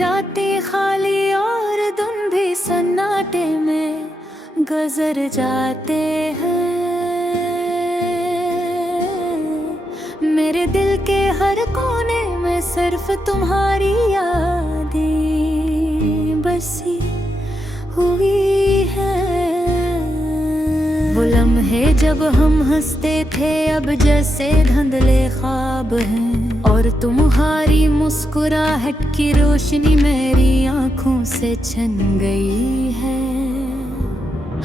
रातें खाली और दिन भी सन्नाटे में गुजर जाते हैं। मेरे दिल के हर कोने में सिर्फ तुम्हारी यादें बसी हुई है। वो लम्हे जब हम हंसते थे अब जैसे धुंधले ख्वाब हैं, और तुम्हारी मुस्कुराहट की रोशनी मेरी आंखों से छन गई है।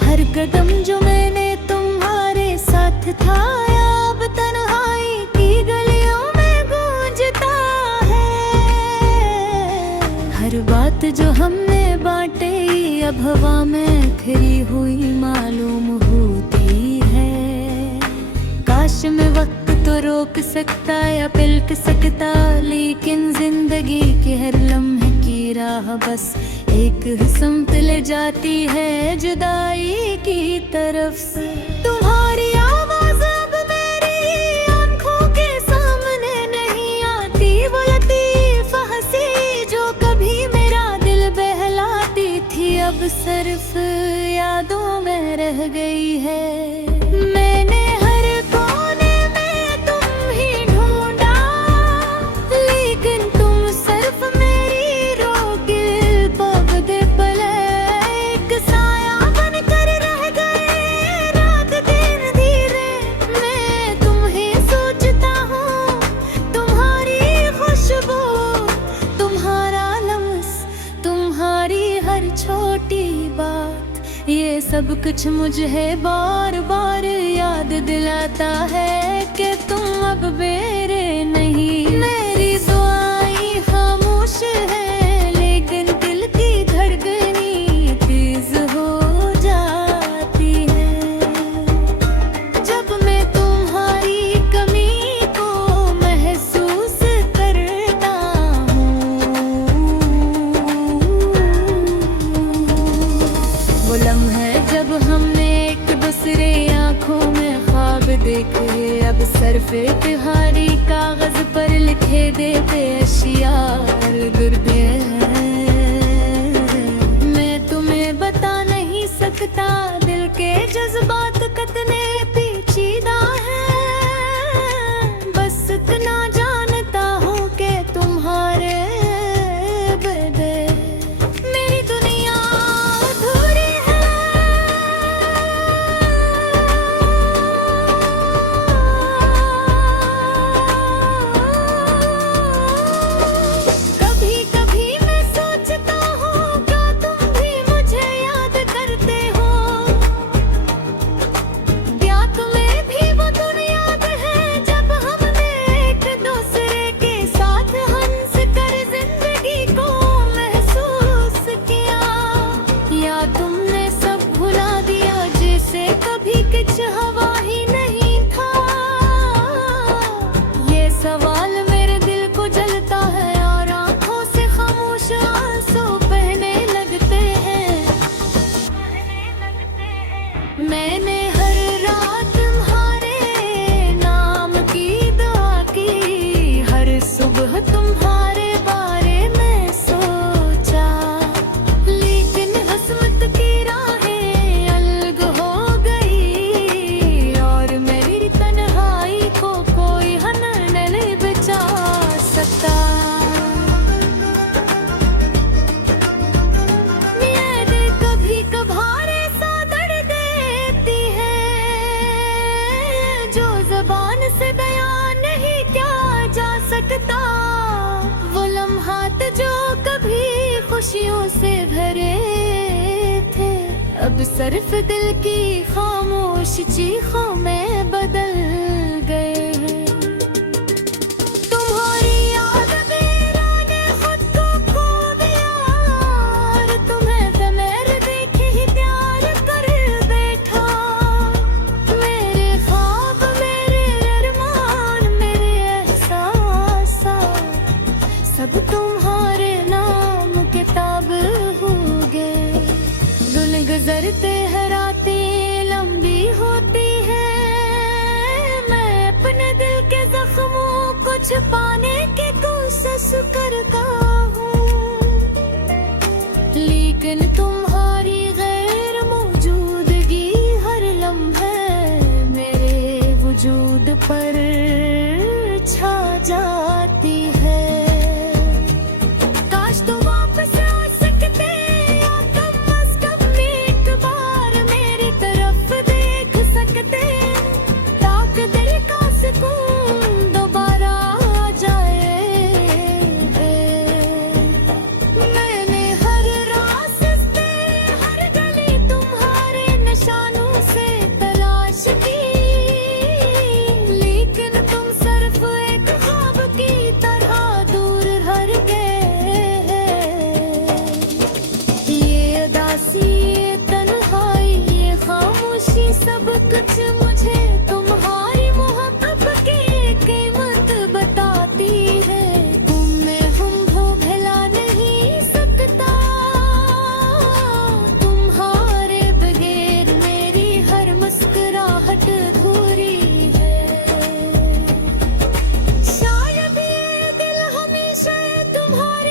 हर कदम जो मैंने तुम्हारे साथ था अब तन्हाई की गलियों में गूंजता है। हर बात जो हमने बांटे अब हवा में खिरी हुई मालूम होती है। काश मैं वक्त तो रोक सकता या पलट सकता, लेकिन जिंदगी के हर लम्हे की राह बस एक समत ले जाती है जुदाई की तरफ से। तुम्हारी आवाज अब मेरी आंखों के सामने नहीं आती, वो लतीफ हंसी जो कभी मेरा दिल बहलाती थी अब सिर्फ यादों में रह गई है। मैंने हर कोने में तुम ही ढूंढा, लेकिन तुम सिर्फ मेरी रोगिल पगडे पले एक साया बनकर रह गए। रात दिन धीरे मैं तुम्हें सोचता हूँ, तुम्हारी खुशबू, तुम्हारा लम्स, तुम्हारी हर छोटी बात, ये सब कुछ मुझे बार बार याद दिलाता है कि तुम अब मेरे नहीं। मेरी दुआएं खामोश है, लेकिन दिल की धड़कनी तेज हो जाती है जब मैं तुम्हारी कमी को महसूस करता हूँ। वो लम्हे जब हमने एक दूसरे आंखों में ख्वाब देखे, अब सिर्फ इतिहारी कागज पर लिखे देते अशियार गुर्दे हैं। मैं तुम्हें बता नहीं सकता दिल के जज्बात कितने पेचीदा हैं, बस इतना जानता हूँ कि तुम्हारे बदले मेरी दुनिया अधूरी है। कभी कभी मैं सोचता हूँ क्या तुम भी मुझे याद करते हो, क्या तुम्हें भी वो दिन याद है जब हमने एक दूसरे के साथ हंस कर जिंदगी को महसूस किया, या तुमने सब भुला दिया जैसे कभी कुछ हवा ही नहीं था। ये सवाल मेरे दिल को जलता है और आंखों से खामोश आंसू बहने लगते हैं। मैंने हर रात तुम्हारे नाम की दुआ की, हर सुबह तुम्हारे बारे में सोचा, लेकिन किस्मत की राहें अलग हो गई और मेरी तन्हाई को कोई हन नहीं बचा सकता। यादें कभी कभार ऐसा दर्द देती है जो ज़बान से बयान नहीं किया जा सकता। वो लम्हात जो कभी खुशियों से भरे थे अब सिर्फ दिल की खामोश चीखों में बदल गए हैं। तुम्हारी याद मेरा ने खुद को खो दिया और तुम्हें बेमेर देखे ही प्यार कर बैठा। मेरे ख्वाब, मेरे अरमान, मेरे एहसास सब तुम्हारे नाम किताब हो गए। दिन गुजरते हैं रातें लंबी होती है, मैं अपने दिल के जख्मों को छुपाने की कोशिश करता हूँ। पर छा जाती है। काश तुम वापस आ सकते या तुम बस कब एक बार मेरी तरफ देख सकते, ताकि दिल का सुकून दोबारा आ जाए। मैंने हर रास्ते हर गली तुम्हारे निशानों से तलाश की, लेकिन तुम सिर्फ एक ख्वाब की तरह दूर हट गए। ये उदासी, ये तन्हाई, ये खामोशी, सब कुछ मुझे तुम्हारी मोहब्बत की कीमत बताती है। तुम्हें हम वो भुला नहीं सकता, तुम्हारे बगैर मेरी हर मुस्कुराहट अधूरी है। शायद ये दिल हमेशा तुम्हारे